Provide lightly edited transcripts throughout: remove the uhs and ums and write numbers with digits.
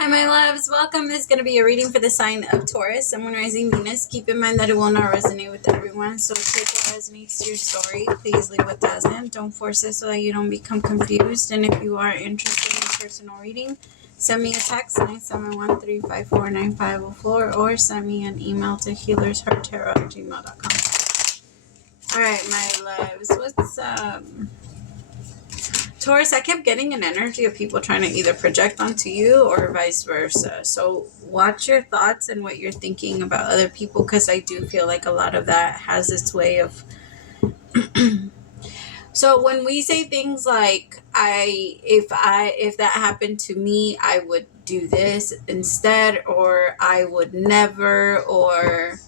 Hi, my loves. Welcome. This is going to be a reading for the sign of Taurus, Sun, Moon, Rising, Venus. Keep in mind that it will not resonate with everyone, so take what resonates to your story. Please leave what doesn't. Don't force it so that you don't become confused. And if you are interested in a personal reading, send me a text 971-354-9504 or send me an email to HealersHeartTarot@gmail.com. All right, my loves. What's up? Taurus, I kept getting an energy of people trying to either project onto you or vice versa. So watch your thoughts and what you're thinking about other people, because I do feel like a lot of that has its way of... So when we say things like, if that happened to me, I would do this instead, or I would never, or...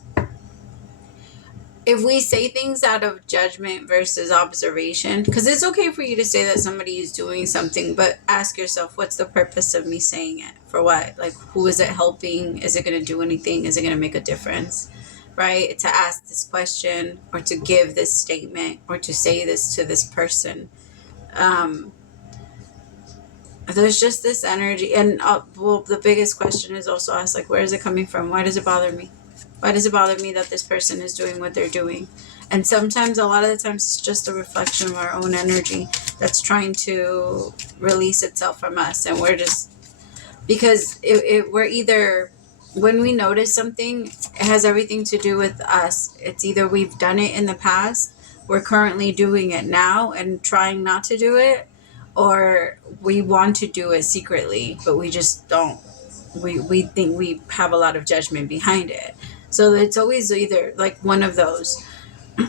if we say things out of judgment versus observation, because it's okay for you to say that somebody is doing something, but ask yourself, what's the purpose of me saying it? For what? Like, who is it helping? Is it going to do anything? Is it going to make a difference? Right? To ask this question, or to give this statement, or to say this to this person. There's just this energy. And well, the biggest question is also asked, like, where is it coming from? Why does it bother me? Why does it bother me that this person is doing what they're doing? And sometimes, a lot of the times, it's just a reflection of our own energy that's trying to release itself from us. And we're just... because we're either... when we notice something, it has everything to do with us. It's either we've done it in the past, we're currently doing it now and trying not to do it, or we want to do it secretly, but we just don't. We think we have a lot of judgment behind it. So it's always either like one of those.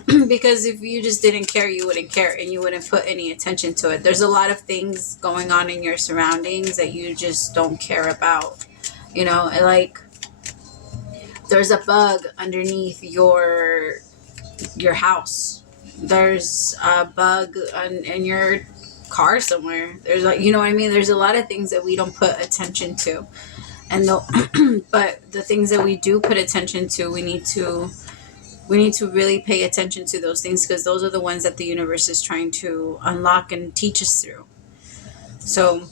Because if you just didn't care, you wouldn't care, and you wouldn't put any attention to it. There's a lot of things going on in your surroundings that you just don't care about. You know, like there's a bug underneath your house. There's a bug in your car somewhere. There's like, you know what I mean? There's a lot of things that we don't put attention to. And but the things that we do put attention to, we need to really pay attention to those things, because those are the ones that the universe is trying to unlock and teach us through. So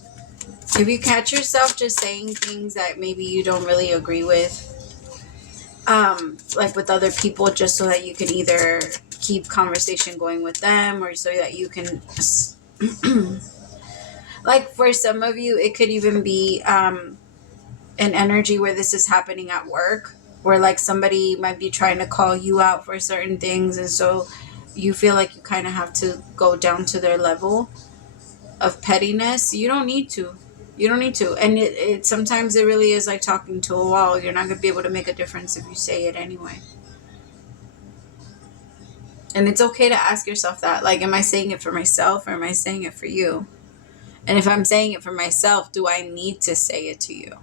if you catch yourself just saying things that maybe you don't really agree with, like with other people, just so that you can either keep conversation going with them, or so that you can like for some of you, it could even be an energy where this is happening at work, where like somebody might be trying to call you out for certain things, and so you feel like you kind of have to go down to their level of pettiness. You don't need to. And it sometimes it really is like talking to a wall. You're not going to be able to make a difference if you say it anyway. And it's okay to ask yourself that, like, am I saying it for myself, or am I saying it for you? And if I'm saying it for myself, do I need to say it to you?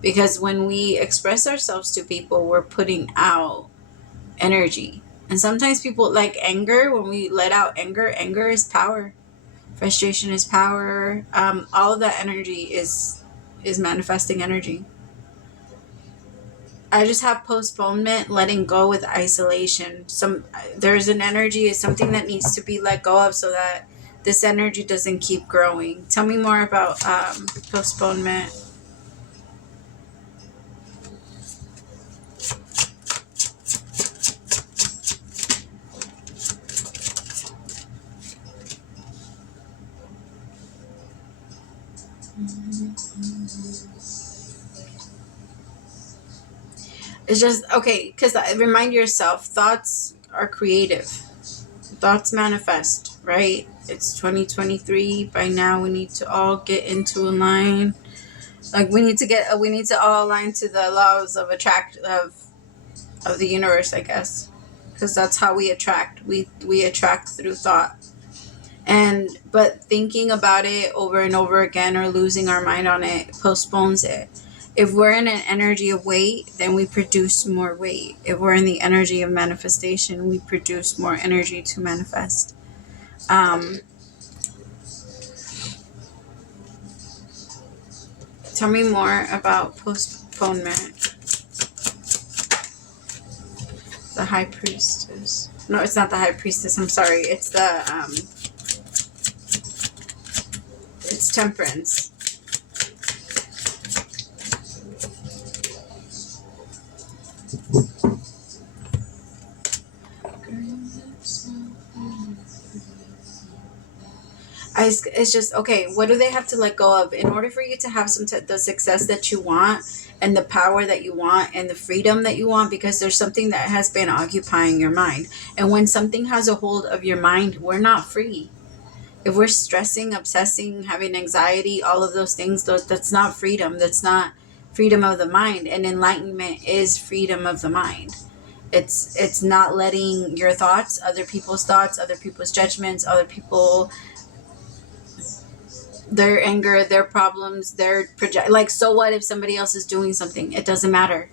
Because when we express ourselves to people, we're putting out energy. And sometimes people like anger. When we let out anger is power. Frustration is power. All of that energy is manifesting energy. I just have postponement, letting go with isolation. There's an energy, is something that needs to be let go of so that this energy doesn't keep growing. Tell me more about postponement. It's just, okay, because remind yourself, thoughts are creative. Thoughts manifest, right? It's 2023. By now, we need to all get into a line. Like, we need to all align to the laws of of the universe, I guess. Because that's how we attract. We attract through thought. But thinking about it over and over again, or losing our mind on it, postpones it. If we're in an energy of weight, then we produce more weight. If we're in the energy of manifestation, we produce more energy to manifest. Tell me more about postponement. The High Priestess. No, it's not the High Priestess. I'm sorry. It's it's Temperance. it's just, okay, what do they have to let go of in order for you to have the success that you want, and the power that you want, and the freedom that you want? Because there's something that has been occupying your mind. And when something has a hold of your mind, we're not free. If we're stressing, obsessing, having anxiety, all of those things, that's not freedom. That's not freedom of the mind. And enlightenment is freedom of the mind. It's not letting your thoughts, other people's judgments, other people, their anger, their problems, their project. Like, so what if somebody else is doing something? It doesn't matter.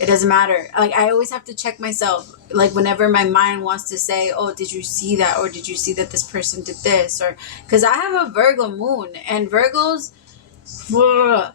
It doesn't matter. Like, I always have to check myself. Like, whenever my mind wants to say, oh, did you see that? Or did you see that this person did this? Or, because I have a Virgo moon, and Virgos,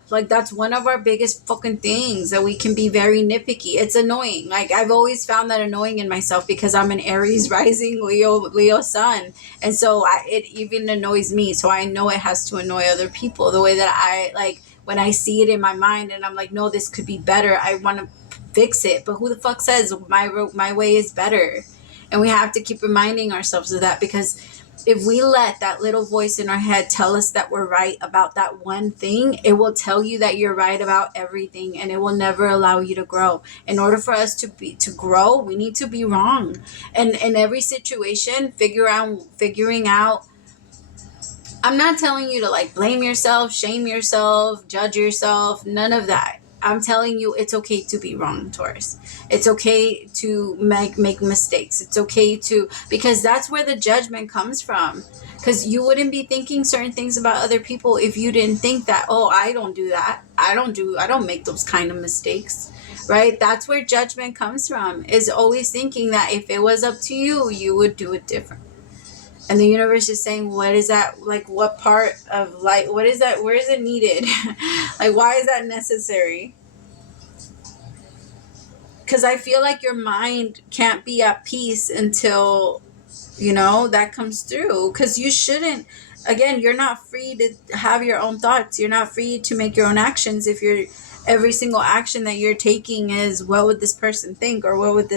like, that's one of our biggest fucking things, that we can be very nitpicky. It's annoying. Like, I've always found that annoying in myself, because I'm an Aries rising, Leo sun, and so it even annoys me. So I know it has to annoy other people, the way that I, like, when I see it in my mind and I'm like, no, this could be better, I want to fix it. But who the fuck says my way is better? And we have to keep reminding ourselves of that, because if we let that little voice in our head tell us that we're right about that one thing, it will tell you that you're right about everything, and it will never allow you to grow. In order for us to grow, we need to be wrong. And in every situation, figuring out, I'm not telling you to, like, blame yourself, shame yourself, judge yourself, none of that. I'm telling you, it's okay to be wrong, Taurus. It's okay to make mistakes. It's okay because that's where the judgment comes from. Because you wouldn't be thinking certain things about other people if you didn't think that, oh, I don't do that. I don't make those kind of mistakes, right? That's where judgment comes from, is always thinking that if it was up to you, you would do it different. And the universe is saying, what is that? Like, what part of light? What is that? Where is it needed? Like, why is that necessary? Because I feel like your mind can't be at peace until, that comes through. Because you shouldn't, again, you're not free to have your own thoughts. You're not free to make your own actions if every single action that you're taking is, what would this person think? Or what would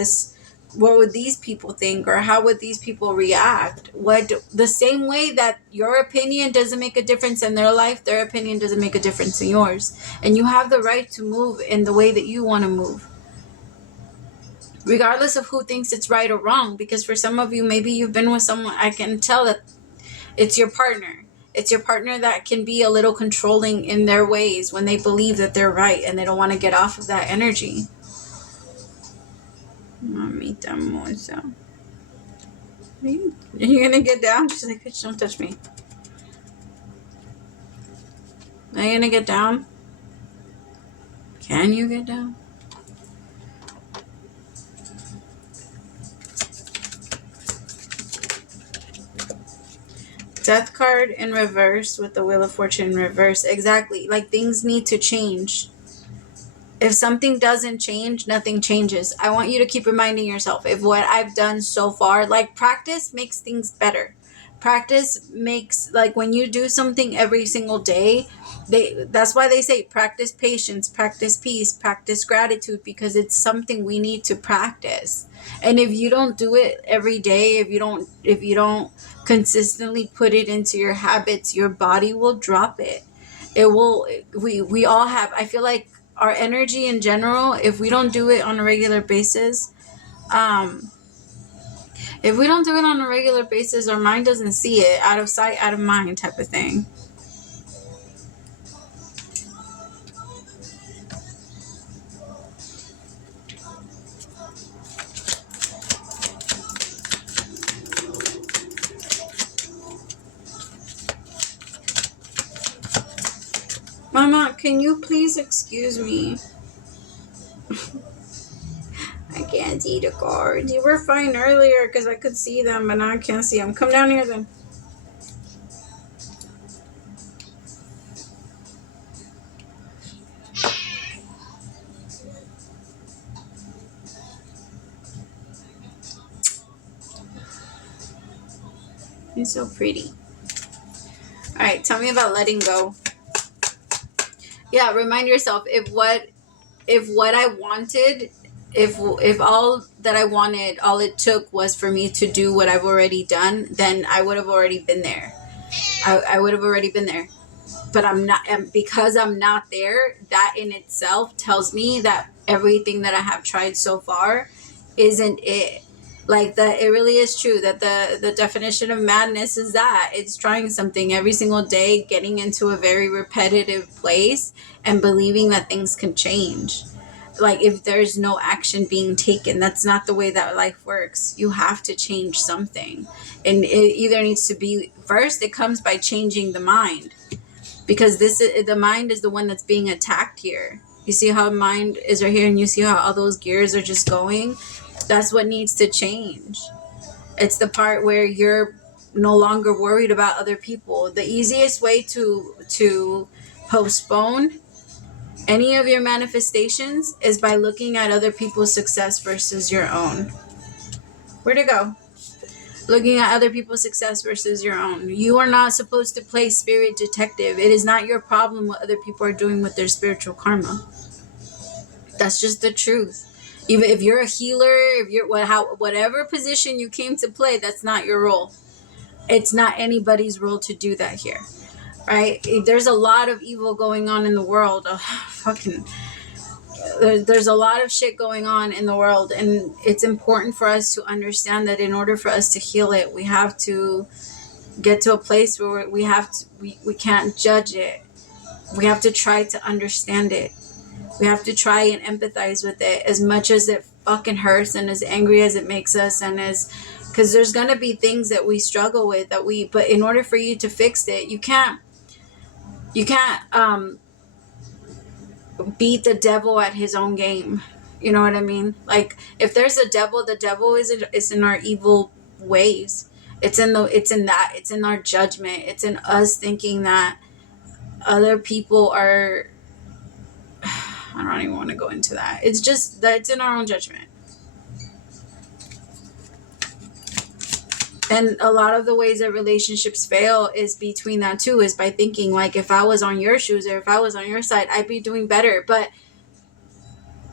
these people think, or how would these people react? The same way that your opinion doesn't make a difference in their life, their opinion doesn't make a difference in yours. And you have the right to move in the way that you want to move, regardless of who thinks it's right or wrong. Because for some of you, maybe you've been with someone, I can tell that it's your partner. It's your partner that can be a little controlling in their ways when they believe that they're right and they don't want to get off of that energy. Mamita hermosa. Are you gonna get down? She's like, bitch, don't touch me. Are you gonna get down? Can you get down? Death card in reverse with the Wheel of Fortune in reverse. Exactly. Like, things need to change. If something doesn't change, nothing changes. I want you to keep reminding yourself, if what I've done so far, like, practice makes things better. Practice makes, like, when you do something every single day, that's why they say practice patience, practice peace, practice gratitude, because it's something we need to practice. And if you don't do it every day, if you don't consistently put it into your habits, your body will drop it. It will. We all have, I feel like, our energy in general, if we don't do it on a regular basis, our mind doesn't see it. Out of sight, out of mind type of thing. Mama, can you please excuse me? I can't see the cards. You were fine earlier because I could see them, but now I can't see them. Come down here then. You're so pretty. All right, tell me about letting go. Yeah, remind yourself, if what I wanted, if all that I wanted, all it took was for me to do what I've already done, then I would have already been there. I would have already been there. But I'm not, and because I'm not there, that in itself tells me that everything that I have tried so far isn't it. Like that, it really is true that the definition of madness is that it's trying something every single day, getting into a very repetitive place and believing that things can change. Like if there's no action being taken, that's not the way that life works. You have to change something, and it either needs to be, first it comes by changing the mind, because the mind is the one that's being attacked here. You see how mind is right here, and you see how all those gears are just going. That's what needs to change. It's the part where you're no longer worried about other people. The easiest way to postpone any of your manifestations is by looking at other people's success versus your own. Where'd it go? Looking at other people's success versus your own. You are not supposed to play spirit detective. It is not your problem what other people are doing with their spiritual karma. That's just the truth. Even if you're a healer, if you're whatever position you came to play, that's not your role. It's not anybody's role to do that here, right? There's a lot of evil going on in the world. There's a lot of shit going on in the world, and it's important for us to understand that in order for us to heal it, we have to get to a place where we can't judge it. We have to try to understand it. We have to try and empathize with it, as much as it fucking hurts and as angry as it makes us, and because there's gonna be things that we struggle with but in order for you to fix it, you can't beat the devil at his own game. You know what I mean? Like if there's a devil, the devil is in our evil ways. It's in our judgment. It's in us thinking that other people are, I don't even want to go into that. It's just that it's in our own judgment. And a lot of the ways that relationships fail is between that too, is by thinking like, if I was on your shoes or if I was on your side, I'd be doing better. But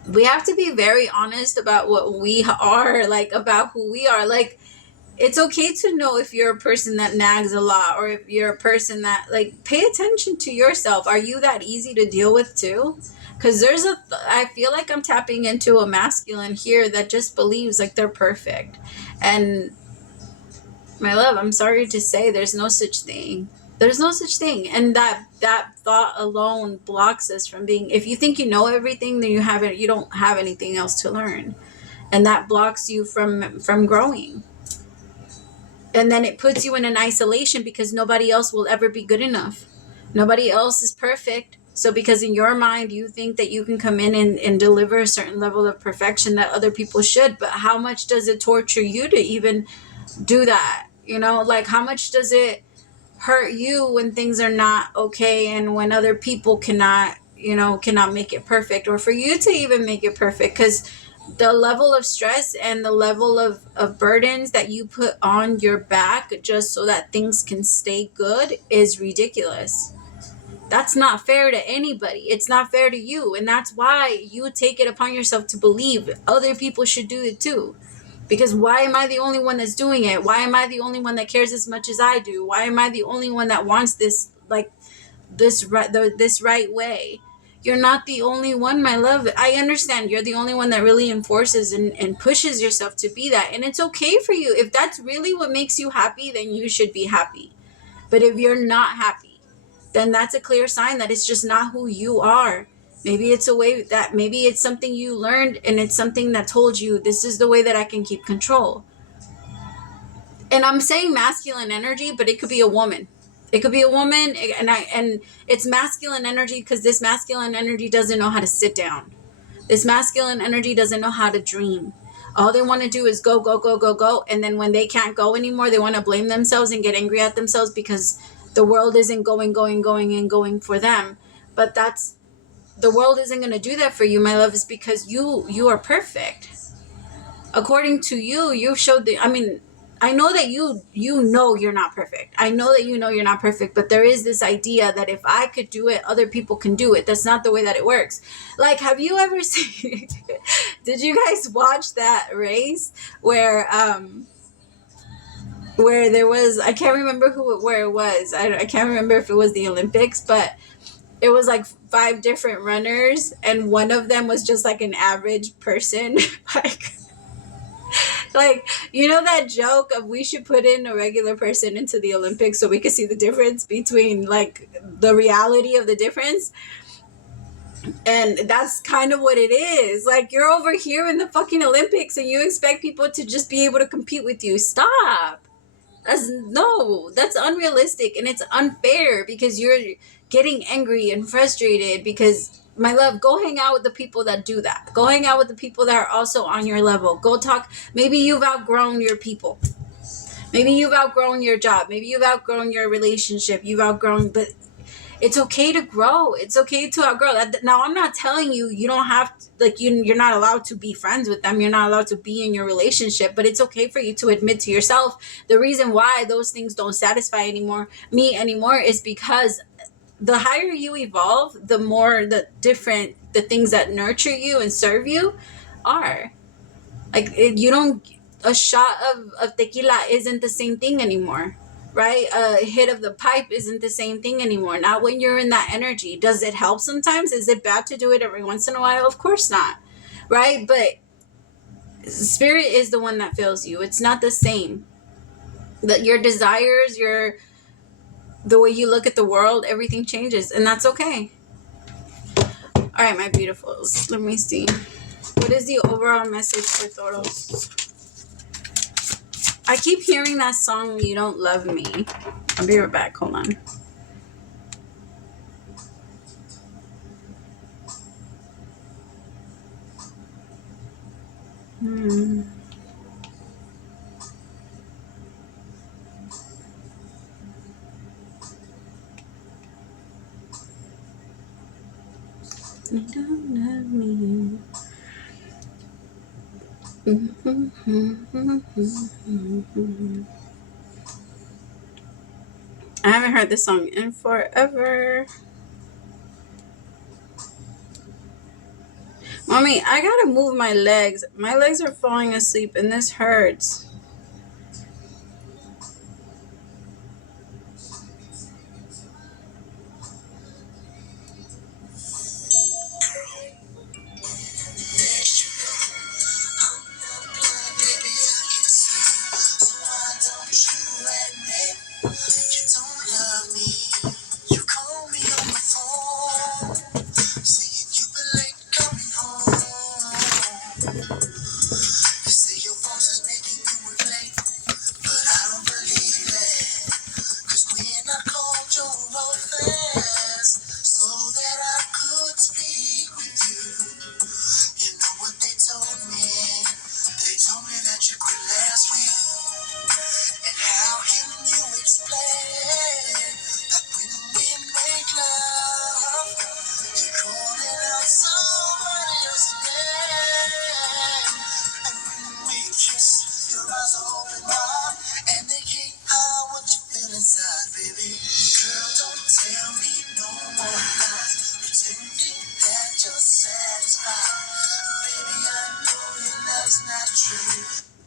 we have to be very honest about what we are, like about who we are. Like it's okay to know if you're a person that nags a lot, or if you're a person that, like, pay attention to yourself. Are you that easy to deal with too? Because I feel like I'm tapping into a masculine here that just believes like they're perfect. And my love, I'm sorry to say, there's no such thing. There's no such thing. And that thought alone blocks us from being, if you think you know everything, then you don't have anything else to learn. And that blocks you from growing. And then it puts you in an isolation because nobody else will ever be good enough. Nobody else is perfect. So because in your mind, you think that you can come in and deliver a certain level of perfection that other people should. But how much does it torture you to even do that? You know, like how much does it hurt you when things are not okay, and when other people cannot make it perfect, or for you to even make it perfect? Because the level of stress and the level of burdens that you put on your back just so that things can stay good is ridiculous. That's not fair to anybody. It's not fair to you. And that's why you take it upon yourself to believe other people should do it too. Because why am I the only one that's doing it? Why am I the only one that cares as much as I do? Why am I the only one that wants this, like, this right way? You're not the only one, my love. I understand you're the only one that really enforces and pushes yourself to be that. And it's okay for you. If that's really what makes you happy, then you should be happy. But if you're not happy, then that's a clear sign that it's just not who you are. Maybe it's maybe it's something you learned, and it's something that told you this is the way that I can keep control. And I'm saying masculine energy, but it could be a woman. It could be a woman, and it's masculine energy because this masculine energy doesn't know how to sit down. This masculine energy doesn't know how to dream. All they want to do is go, go, go, go, go. And then when they can't go anymore, they want to blame themselves and get angry at themselves because the world isn't going for them. But the world isn't going to do that for you, my love, is because you are perfect. According to you, you showed I know that you know you're not perfect. I know that you know you're not perfect, but there is this idea that if I could do it, other people can do it. That's not the way that it works. Like, have you ever seen, did you guys watch that race where where there was, I can't remember where it was. I can't remember if it was the Olympics, but it was like 5 different runners, and one of them was just like an average person. like like, you know that joke of we should put in a regular person into the Olympics so we could see the difference between like the reality of the difference? And that's kind of what it is. Like, you're over here in the fucking Olympics and you expect people to just be able to compete with you. Stop. That's unrealistic, and it's unfair because you're getting angry and frustrated because, my love, go hang out with the people that do that. Go hang out with the people that are also on your level. Go talk. Maybe you've outgrown your people. Maybe you've outgrown your job. Maybe you've outgrown your relationship. But it's okay to grow. It's okay to outgrow. Now, I'm not telling you don't have to, like, you're not allowed to be friends with them. You're not allowed to be in your relationship, but it's okay for you to admit to yourself the reason why those things don't satisfy me anymore is because the higher you evolve, the more the different the things that nurture you and serve you are. Like, you don't, a shot of tequila isn't the same thing anymore, right? A hit of the pipe isn't the same thing anymore. Not when you're in that energy. Does it help sometimes? Is it bad to do it every once in a while? Of course not, right? But spirit is the one that fills you. It's not the same. That your desires, the way you look at the world, everything changes, and that's okay. All right, my beautifuls. Let me see. What is the overall message for Taurus? I keep hearing that song, You Don't Love Me. I'll be right back. Hold on. You don't love me. I haven't heard this song in forever. Mommy, I gotta move my legs. My legs are falling asleep and this hurts.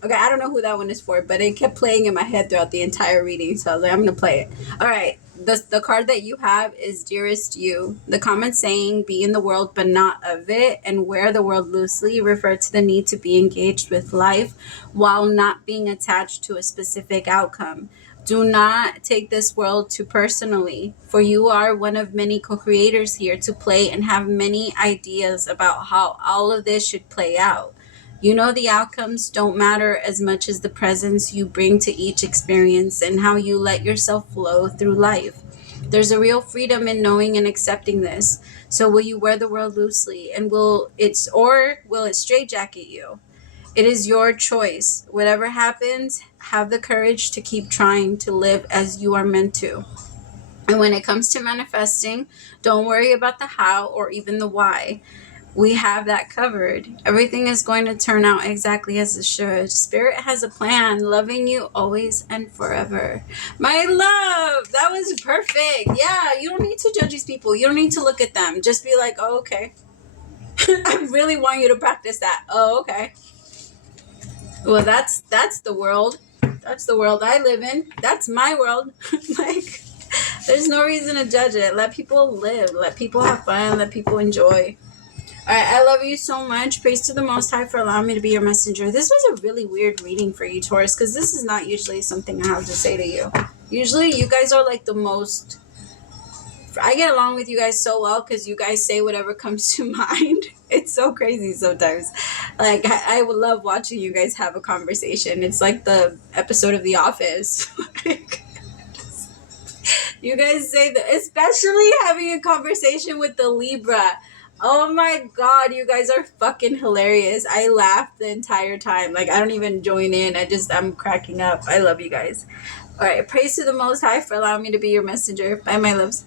Okay, I don't know who that one is for, but it kept playing in my head throughout the entire reading, so I was like, I'm going to play it. All right, the card that you have is Dearest You. The comment saying, be in the world but not of it, and wear the world loosely refer to the need to be engaged with life while not being attached to a specific outcome. Do not take this world too personally, for you are one of many co-creators here to play and have many ideas about how all of this should play out. You know the outcomes don't matter as much as the presence you bring to each experience and how you let yourself flow through life. There's a real freedom in knowing and accepting this. So will you wear the world loosely, and will it straitjacket you? It is your choice. Whatever happens, have the courage to keep trying to live as you are meant to. And when it comes to manifesting, don't worry about the how or even the why. We have that covered. Everything is going to turn out exactly as it should. Spirit has a plan, loving you always and forever. My love, that was perfect. Yeah, you don't need to judge these people. You don't need to look at them. Just be like, oh, okay. I really want you to practice that. Oh, okay. Well, that's the world. That's the world I live in. That's my world. Like, there's no reason to judge it. Let people live. Let people have fun. Let people enjoy. All right, I love you so much. Praise to the Most High for allowing me to be your messenger. This was a really weird reading for you, Taurus, because this is not usually something I have to say to you. Usually, you guys are like the most... I get along with you guys so well because you guys say whatever comes to mind. It's so crazy sometimes. Like, I would love watching you guys have a conversation. It's like the episode of The Office. Like, you guys say that, especially having a conversation with the Libra. Oh my god, you guys are fucking hilarious. I laughed the entire time. Like, I don't even join in. I'm cracking up. I love you guys. Alright, praise to the Most High for allowing me to be your messenger. Bye, my loves.